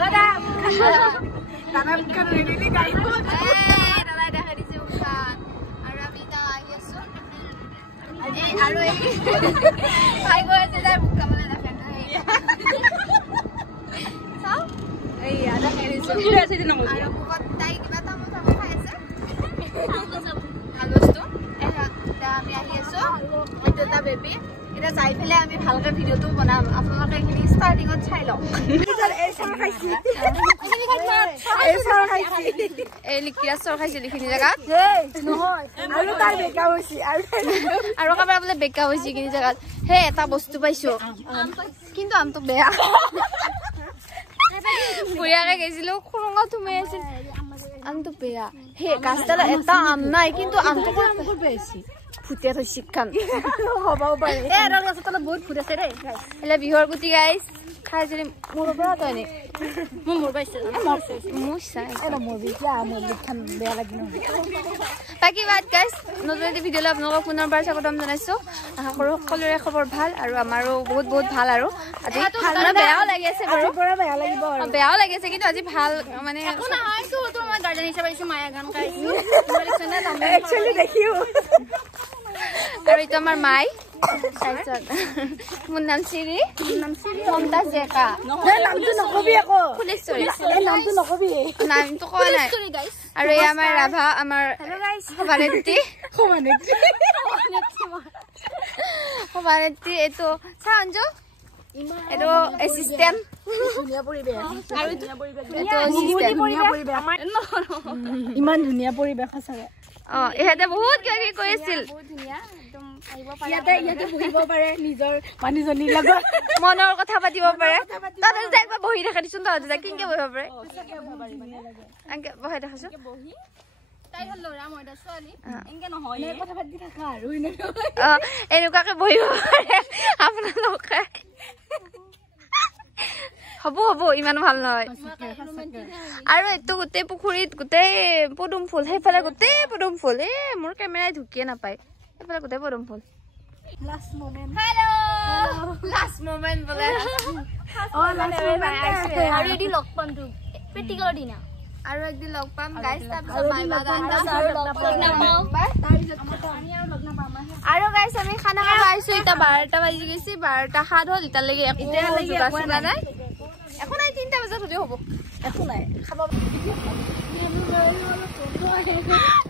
দাদা দাদা মুখখন ৰেডি গাড়ী দাদা দেখা দিছে মুখখন আৰু আমি এটা আহি আছো আৰু এই ভাই গৈ আছে তাৰ মুখখন মানে দেখা নাই চাও এই আদা হেৰিছো আৰু মুখত তাই কিবা তামো খাই আছে আগষ্টটো এটা আমি আহি আছো এইটো এটা বেবী এটা চাই ফেলে আমি ভালকে ভিডিওটো বনাম আপোনালোকে এখিনি ষ্টাৰ্টিংত চাই লওক এই লিকিয়া চৰ খাইছিল এইখিনি জেগাত আৰু তাৰ বেকা হৈছে আৰু কাবাৰ বোলে বেকা হৈছে এইখিনি জেগাত হে এটা বস্তু পাইছো কিন্তু আমটো বেয়া বুঢ়িয়াকে গৈছিলো খুৰুঙত সোমাই আছিল আমটো বেয়া হে গাছডালত এটা আম নাই কিন্তু আমটো বেছি ফুটিয়া থৈছে খান হবাও পাৰে এডাল গছৰ তলত বহুত ফুট আছে দেই এলে বিহৰ গুটি গাইছ খাই যদি মোৰ পৰা তই নে মোৰ পাইছে মোৰ চাই মোৰ বিয়া মোৰ খান বেয়া লাগি নহয় বাকী বাদ গাইছ নতুন এটি ভিডিঅ'লৈ আপোনালোকক পুনৰবাৰ স্বাগতম জনাইছোঁ আশা কৰোঁ সকলোৰে খবৰ ভাল আৰু আমাৰো বহুত বহুত ভাল আৰু আজি বেয়াও লাগি আছে বাৰু বেয়া লাগিব বেয়াও লাগি আছে কিন্তু আজি ভাল মানে একো নহয় তো মই গাৰ্ডেন হিচাপে আহিছোঁ মায়া গান গাইছোঁ একচুৱেলি দেখিও আৰু এইটো আমাৰ মাই তাৰপিছত মোৰ নাম চিৰি মমতা ডেকা নামটো নকবি আকৌ ফুলেশ্বৰী নামটো নকবি নামটো কোৱা নাই আৰু এই আমাৰ ৰাভা আমাৰ সভানেত্ৰী সভানেত্ৰী এইটো চা অঞ্জু এইটো এচিষ্টেণ্ট ধুনীয়া পৰিৱেশ আৰু ইমান ধুনীয়া পৰিৱেশ সঁচাকে ইহঁতে বহুত কিবা কিবি কৰিছিল ইয়াতে বহিব পাৰে নিজৰ মানুহজনীৰ লগত মনৰ কথা পাতিব পাৰে তাতে যে একবাৰ বহি দেখা দিছোন তহঁতে যে কেনেকে বহিব পাৰে এনেকে বহাই দেখাছো এনেকুৱাকে বহিব পাৰে আপোনালোকে হ'ব ইমানো ভাল নহয় আৰু এইটো গোটেই পুখুৰীত গোটেই পদুম ফুল সেইফালে গোটেই পদুম ফুল মোৰ কেমেৰাই ঢুকিয়ে নাপায় সেইফালে গোটেই পদুম ফুল লাষ্ট মোমেন্ট বোলে আৰু এদিন লগ পাম তো প্ৰেক্টিকেলৰ দিনা আৰু একদিন লগ পাম গাইজ তাৰপিছত আৰু গাইজ আমি খানা খাব আহিছো এতিয়া 12টা বাজি গৈছে 12টা 7 হ'ল এতিয়ালৈকে একো যোগাৰ চোগা নাই একো নাই 3টা বজাত হ'লেও হ'ব একো নাই খাব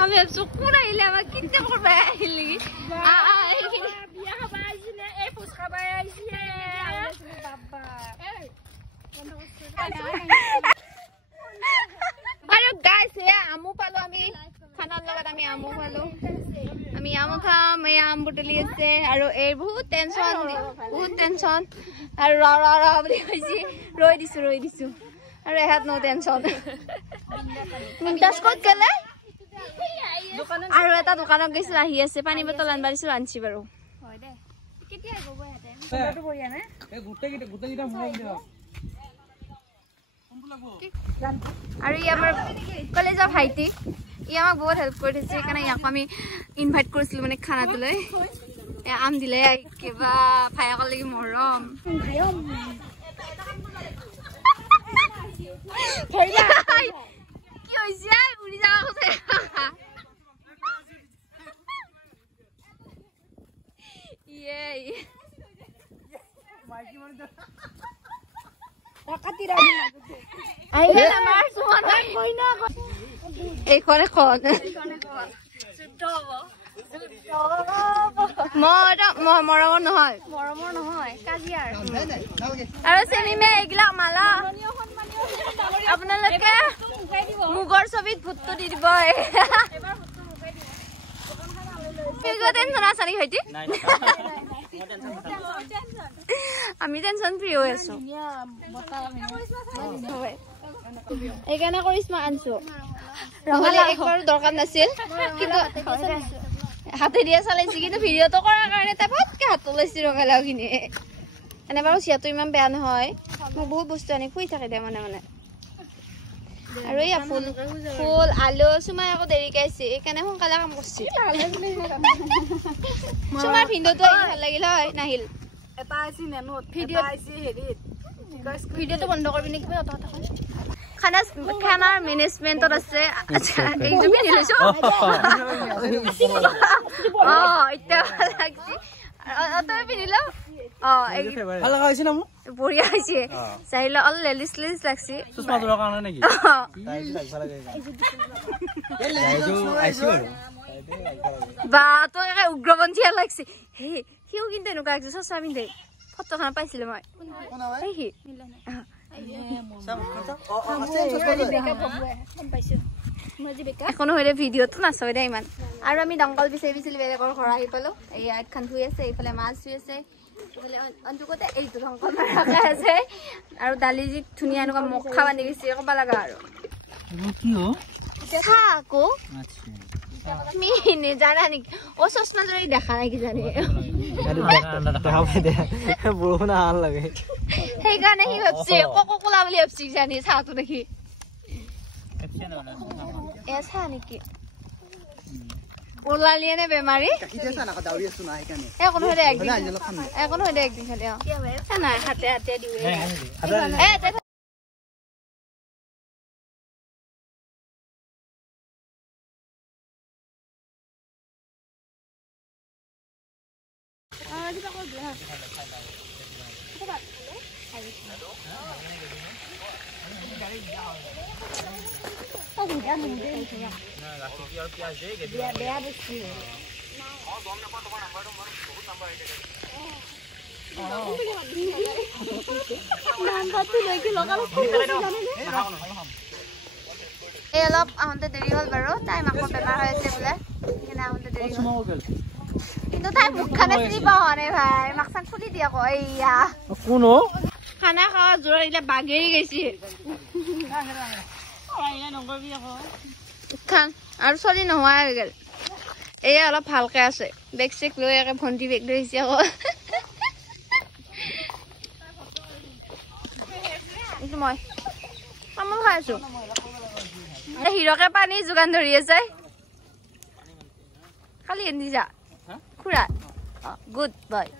আমি ভাবছো কোন আহিলে আমাক কিনতে কৰবা আহিল নেকি বিয়া খাব আহিছিলে এই ফুচ খাব আহিছিলে আৰু গাইছ আমু পালো আমি খানাৰ লগত আমি আমু পালো আমি আমু খাম এই আম বুটলি আছে আৰু এই বহুত টেনচন আৰু ৰ বুলি কৈছি ৰৈ দিছো আৰু এহাত নো টেনচন মুমতাজ ক'ত গ'লে আৰু এটা দোকানত গৈছিল আহি আছে পানী বটল আনবা দিছো আনছি বাৰু হয় দে কেতিয়া আহিব ইয়াতে ফটোটো বঢ়িয়া নে এই গুটেকিটা মুখ দিও আৰু ই আমাৰ কলেজৰ ভাইটি ই আমাক বহুত হেল্প কৰি দিছে সেইকাৰণে ইয়াক আমি ইনভাইট কৰিছিলো মানে খানাটোলৈ আম দিলে কিবা ভায়াকৰ লাগি মৰম কি হৈছে উৰি যাব খোজে এইখন মৰমৰ নহয় কাজিয়াৰ আৰু চেমিমে এইগিলা মালা আপোনালোকে মুগৰ ছবিত ভূতটো দি দিব টেনচন আছে নেকি ভাইটি আমি টেনচন ফ্ৰী হৈ আছো এইকাৰণে কৰিশ্মা আনছো ৰঙালাও একবাৰো দৰকাৰ নাছিল কিন্তু হাতে দিয়ে চলাইছি কিন্তু ভিডিঅ'টো কৰাৰ কাৰণে তাই ফটকে হাত ওলাইছি ৰঙালাওখিনি এনে বাৰু চিয়াটো ইমান বেয়া নহয় মোক বহুত বস্তু আনি খুই থাকে দে মানে আৰু এই ফুল আলু চুমাই আকৌ দেৰিকে আহিছে এইকাৰণে সোনকালে কাম কৰিছে চুমাৰ ভিডিঅ'টো ভাল লাগিল হয় নাহিল এটা আছে নেনোত ভিডিঅ' আছে হেৰিত ভিডিঅ'টো বন্ধ কৰিবি নেকি খানাৰ মেনেজমেণ্টত আছে আচ্ছা এইটো পিন্ধি লৈছো এতিয়া ভাল লাগছি তই পিন্ধিল ভাল লগা হৈছে না মোক বঢ়িয়া হৈছে চাইলে অল লেলিছ লাগছি সুস্মা তোৰ কাৰণে নেকি বা তই উগ্ৰপন্থীয়া লাগছি হে সিও কিন্তু এনেকুৱা লাগছে চচমা পিন্ধে ফটোখন পাইছিলো মই এখনো হলে ভিডিঅ'টো নাচাবে দে ইমান আৰু আমি দংকল বিচাৰিছিলো বেলেগৰ ঘৰ আহি পালো এই আঠখন ধুই আছে এইফালে মাছ ধুই আছে এইফালে অন্তকতে এইটো দংকল মাৰা আছে আৰু দালি যি ধুনীয়া এনেকুৱা মখা বান্ধি গৈছে ক'ব লগা আৰু আকৌ মিনে জানা নেকি ও চশমা জৰি দেখা নাই কি জানি বৰষুণ আহাল লাগে সেইকাৰণে সি ভাবছে কক কলা বুলি ভাবছি জানি চাহটো দেখি এ চাহ নেকি ওলালিয়ে নে বেমাৰী একো নহয় দে একদিন খালি নাই হাতে হাতে দিওঁ অলপ আহোঁতে দেৰি হ'ল বাৰু তাই মাকৰ বেমাৰ হৈ আছে বোলে আহোঁতে দেৰি হ'ল কিন্তু তাই মুখখানে চিনি পাওঁ নে ভাই মাকচান খুলি দিয়ে আকৌ এইয়া কোন খানা খাওয়া জোৰ দিলে বাগেৰি গৈছে খান আৰু চলি নোহোৱা হৈ গ'ল এয়া অলপ ভালকে আছে বেগ চেক লৈ একে ভণ্টি বেগ লৈ আহিছে আকৌ এইটো মই তামোল খাই আছো হিৰকে পানী যোগান ধৰি আছে খালি এনে যা খুৰা গুড বয়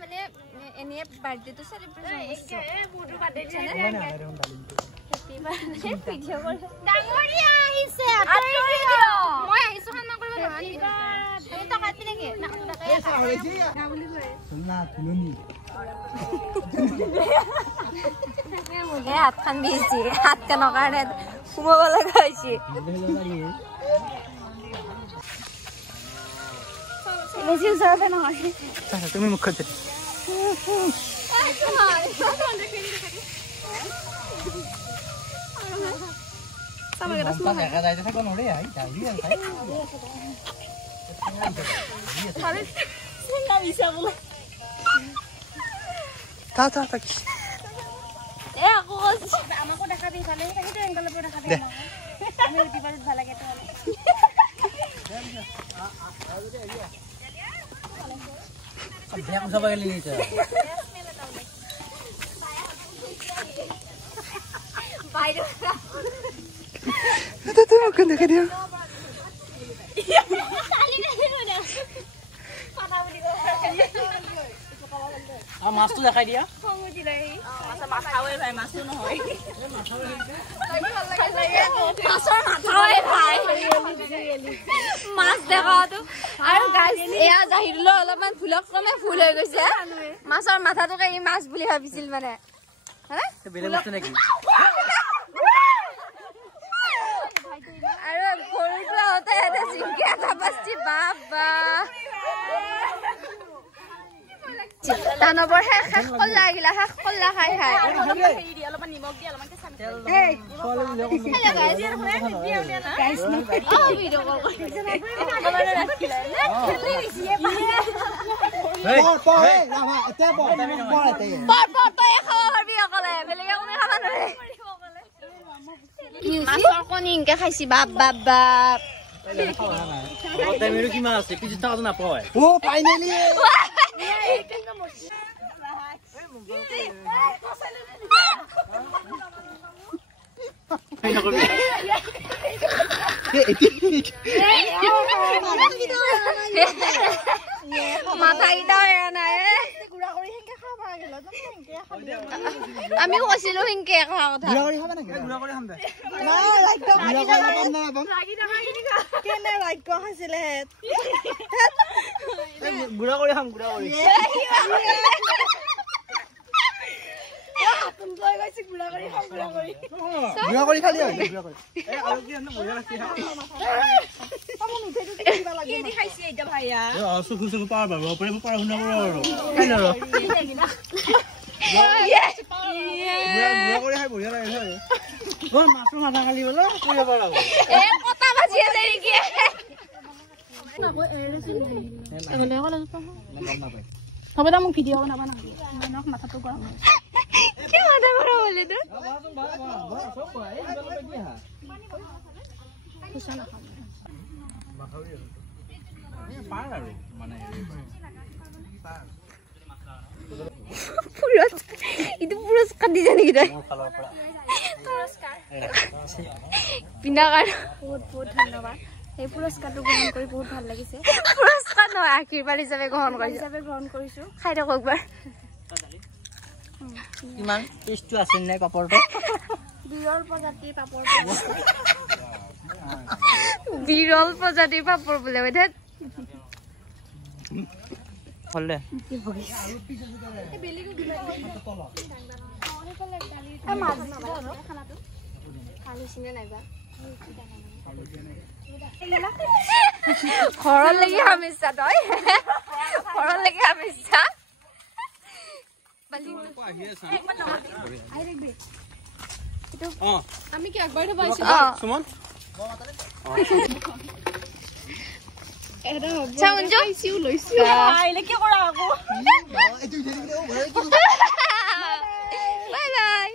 মানে এনে বাৰ্থডেটো হাতখন বিছি হাতখনৰ কাৰণে সোমাব লগা হৈছে বেছি ওচৰতে নহয় তুমি মুখত আমাকো দেখাবি ভালে সেইটো এংগলৰ পৰা দেখাবি আমি ইউটিউবত ভাল লাগে বিয়া চাব গেলি নিছে বাইরে এটা তুমি কোন দেখে দিও মাছটো দেখাই দিয়া মাছ খাওয়াই ভাই মাছটো নহয় মাছৰ মাথাই ভাই মাছ দেখাটো আৰু গাইস এয়া জাহিৰলৈ অলপমান ফুলক কমে ফুল হৈ গৈছে মাছৰ মাথাটোকে ই মাছ বুলি ভাবিছিল মানে হা বেলে মাছ নেকি আৰু গৰুটো আহতে এটা জিংকে এটা বাস্তি বাবা দানবৰ শেষ কল্লা আহিলা শেষ কল্লা খাই খাই অলপমান নিমখ দি অলপমান কেঁচা গাইস ভিডিও কল কৰিছে মাছৰ কণী ইনকে খাইছি বাপ বাপ বাপ মেৰু কিমান আছে পিছত তাতো নাপায় ও ফাইনালি মাথা কেইটাও এৰা নাই আমিও কৈছিলো সিংকে খোৱা কথা গুড়া কৰি খাম গুড়া কৰি গুড়া কৰি খালি হয় গুড়া কৰি এই আৰু কি আনো বঢ়িয়া লাগছে কি দি খাইছি এটা ভাইয়া সুখ সুখ পাৰ বাবা পৰে পাৰ শুনা আৰু খাই না গুড়া কৰি খাই বঢ়িয়া লাগে হয় ও মাছৰ মাথা খালি বলা কইয়া পাৰ এ কটা বাজি আছে নেকি হবে দা মোক ভিডিও বনাবা না মানক মাথাটো গৰম কি মাথা গৰম হলে তো পুৰস্কাৰ দিছে নেকি তই পিন্ধা কাৰণে বহুত বহুত ধন্যবাদ এই পুৰস্কাৰটো গ্ৰহণ কৰি বহুত ভাল লাগিছে পুৰস্কাৰ নহয় আশীৰ্বাদ হিচাপে গ্ৰহণ কৰিছো খাই থাকক একবাৰ ইমান টেষ্টটো আছে নাই পাপৰটো বিৰল প্ৰজাতিৰ পাপৰ বিৰল প্ৰজাতিৰ পাপৰ বোলে ঐ ধেত হলে ঘৰলৈকে আমিছা তই ঘৰলৈকে আমিছা আমি কি আগবাঢ়ি পাইছো সুমন এটা হ'ব চাউঞ্জু পাইছিও লৈছো আইলে কি কৰা আকৌ বাই বাই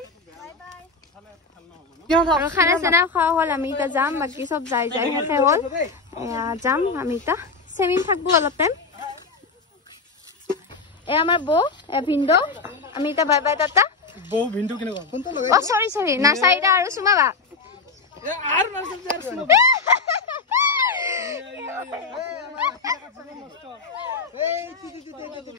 আৰু খানা চানা খোৱা হ'ল আমি এতিয়া যাম বাকী চব যাই যাই শেষে হ'ল যাম আমি এতিয়া চেমিন থাকবো অলপ টাইম এ আমাৰ বৌ এ ভিন্দো আমি এতিয়া বাই বাই টাটা বৌ ভিন্দু কেনেকুৱা কোনটো লগাই অ সৰি না চাইডা আৰু সুমাবা এ আৰ মাছ